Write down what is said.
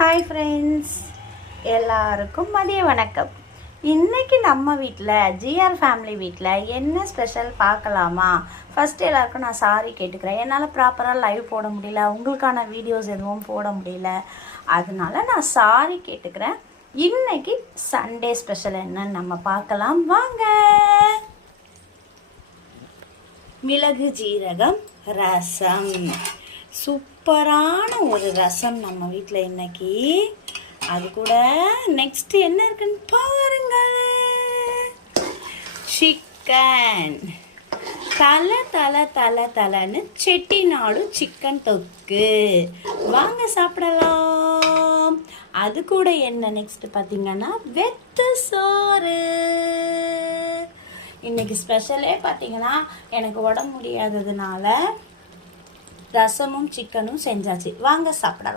Hi friends, எல்லாருக்கும் மதிய வணக்கம். இன்றைக்கி நம்ம வீட்டில் ஜிஆர் ஃபேமிலி வீட்டில் என்ன ஸ்பெஷல் பார்க்கலாமா? ஃபஸ்ட்டு எல்லாருக்கும் நான் சாரி கேட்டுக்கிறேன். என்னால் ப்ராப்பராக லைவ் போட முடியல, உங்களுக்கான வீடியோஸ் எதுவும் போட முடியல, அதனால நான் சாரி கேட்டுக்கிறேன். இன்றைக்கி சண்டே ஸ்பெஷல் என்னன்னு நம்ம பார்க்கலாம் வாங்க. மிளகு ஜீரகம் ரசம், சூப்பரான ஒரு ரசம் நம்ம வீட்டில் இன்னைக்கு. அது கூட நெக்ஸ்ட் என்ன இருக்குன்னு பாருங்க. சிக்கன் தலைன்னு செட்டிநாடு சிக்கன் தொக்கு. வாங்க சாப்பிடலாம். அது கூட என்ன நெக்ஸ்ட் பார்த்தீங்கன்னா வெத்து சோறு. இன்னைக்கு ஸ்பெஷலே பார்த்தீங்கன்னா எனக்கு உடம்பு முடியாததுனால ரசமும் சிக்கனும் செஞ்சாச்சு. வாங்க சாப்பிடலாம்.